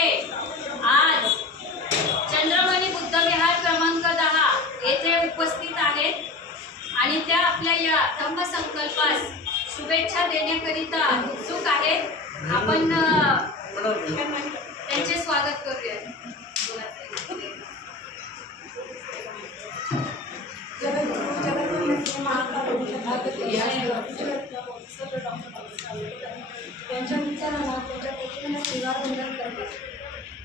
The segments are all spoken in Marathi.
आहे आज चंद्रमणी बुद्धविहार क्रमांक 10 येथे उपस्थित आहेत आणि त्या आपल्या या धम्मसंकल्पास शुभेच्छा देण्याकरिता उत्सुक आहेत। आपण त्यांचे स्वागत करूया। त्यांच्या विचारांना त्यांच्या प्रतिमेला श्रीवारवंदन करते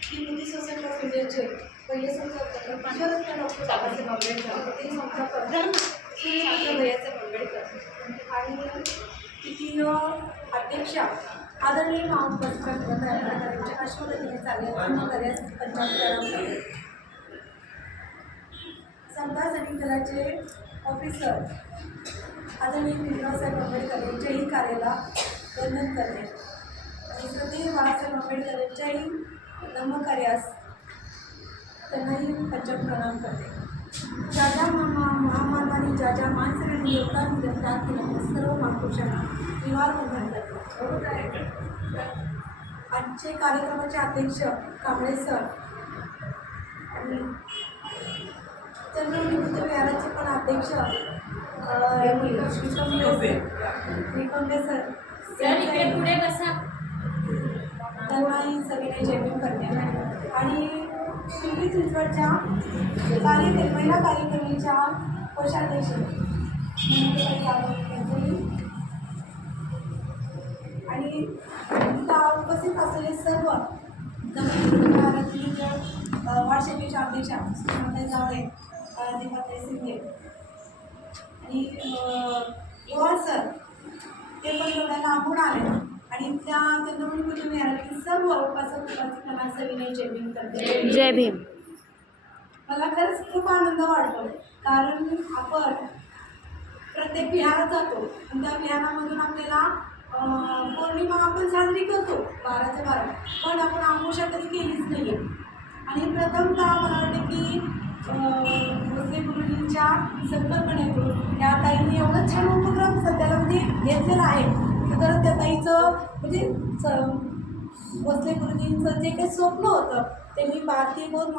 की मोदी सोसायटी ऑफ इंडियाचे पहिले संस्थापक भारतरत्न डॉक्टर बाबासाहेब आंबेडकर ते संस्थापक भैयाचे आंबेडकर आणि तिथील अध्यक्षा आदरणीय त्यांच्या राष्ट्रपतीने चालले कार्यास पंचायत समता सैनिक दलाचे ऑफिसर आदरणीय भीमरावसाहेब आंबेडकर यांच्याही कार्याला वंदन करते आणि श्रद्धेय बाळासाहेब आंबेडकर यांच्याही धम्मकार्यास त्यांनाही पंचम प्रणाम करते। ज्या ज्या महामानवांनी ज्या ज्या माणसाने योगदान दिलं त्या केलं सर्व महापुरुषांना निवार वंदन करते। बरोबर आहे। आजचे कार्यक्रमाचे अध्यक्ष कांबळे सर आणि चंद्रमणी बुद्धविहाराचे पण अध्यक्ष निकंदे सर पुढे बसा। त्यांनाही सविनय जय भीम करते आणि पिंपरी चिंचवडच्या महिला कार्यकारिणीच्या कोषाध्यक्ष आणि इथं उपस्थित असलेले सर्व धम्मविहारातील वार्षिकीच्या अध्यक्षा श्रीमती जावळे दीपाताई शिंदे आणि गोवाल सर ते पण एवढ्या लांबून आले आणि त्या चंद्रमणी बुद्धविहारातील सर्व उपासक उपासिकांना सविनय जय भीम करते। जय भीम। मला खरंच खूप आनंद वाटतो कारण आपण प्रत्येक विहारात जातो आणि त्या विहारामधून आपल्याला पौर्णिमा आपण साजरी करतो 12/12 पण आपण आमोशा कधी केलीच नाही आहे आणि प्रथमतः मला वाटतं की भोसले गुरुजींच्या संकल्पनेतून त्या ताईंनी एवढं छान उपक्रम सध्याला म्हणजे घेतलेला आहे तर त्या ताईचं म्हणजे भोसले गुरुजींचं जे काही स्वप्न होतं त्यांनी भारतीय बौद्ध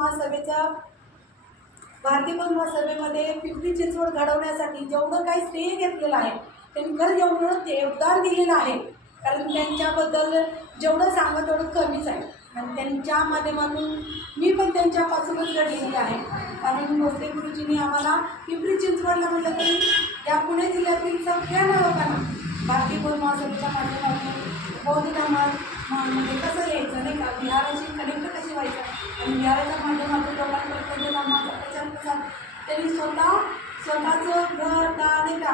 महासभेमध्ये पिंपरी चिंचवड घडवण्यासाठी जेवढं काही श्रेय घेतलेलं आहे त्यांनी खरंच एवढं ते योगदान दिलेलं आहे कारण त्यांच्याबद्दल जेवढं सांगा तेवढं कमीच आहे आणि त्यांच्या माध्यमातून मी पण त्यांच्यापासूनच घडलेली आहे कारण भोसले गुरुजींनी आम्हाला पिंपरी चिंचवडला म्हटलं तरी या पुणे जिल्ह्यातील सगळ्या लोकांना भारतीय बौद्ध महासभेच्या माध्यमातून बौद्ध धर्मामध्ये कसं यायचं नाही का विहाराशी कनेक्ट कशी व्हायचं आणि विहाराच्या माध्यमातून लोकांपर्यंत धर्माचा प्रचार त्यांनी स्वतःचं घर नाही का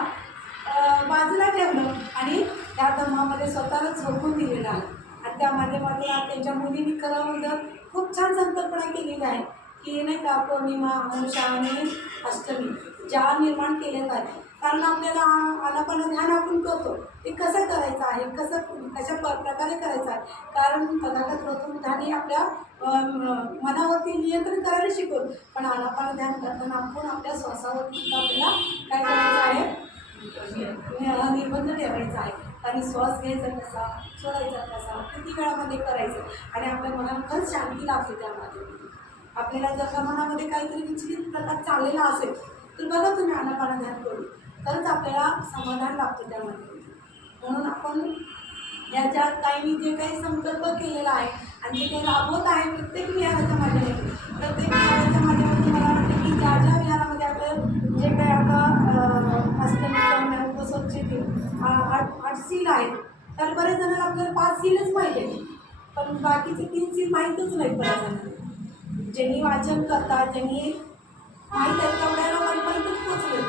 बाजूला ठेवलं आणि त्या धर्मामध्ये स्वतःला झोकून दिलेलं आहे आणि त्या माध्यमातून आज त्यांच्या मुलींनी खरं म्हणजे खूप छान संकल्पना केलेली आहे की नाही का पौर्णिमा अमावस्या आणि अष्टमी ज्या निर्माण केल्या आहेत कारण आपल्याला आनापान ध्यान आपण करतो ते कसं करायचं आहे कशा प्रकारे करायचं आहे कारण तथागत गौतम बुद्धांनी आपल्या मनावरती नियंत्रण करायला शिकवलं पण आनापान ध्यान करताना आपण आपल्या श्वासावरती आपल्याला काय करायचं आहे निर्बंध ठेवायचा आहे आणि श्वास घ्यायचा कसा सोडायचा कसा किती वेळामध्ये करायचं आणि आपल्या मनाला खरंच शांती लाभते त्यामध्ये आपल्याला जर का मनामध्ये काहीतरी विचलित प्रकार चाललेला असेल तर बघा तुम्ही आनापान ध्यान करून तरच आपल्याला समाधान लाभतं त्यामध्ये म्हणून आपण याच्या ताईंनी जे काही संकल्प केलेला आहे आणि जे काही राबवत आहे प्रत्येक विहाराच्या माध्यमातून मला वाटतं की ज्या ज्या विहारामध्ये आपलं जे काही आता अष्टमी उपस्वच्छेतील 8 सील आहेत तर बरेच जणांना आपल्याला 5 सीलच पाहिजे पण बाकीचे 3 सील माहीतच नाहीत बऱ्याच जणांना ज्यांनी वाचन करतात ज्यांनी माहीत आहे तेवढ्या लोकांपर्यंतच पोचले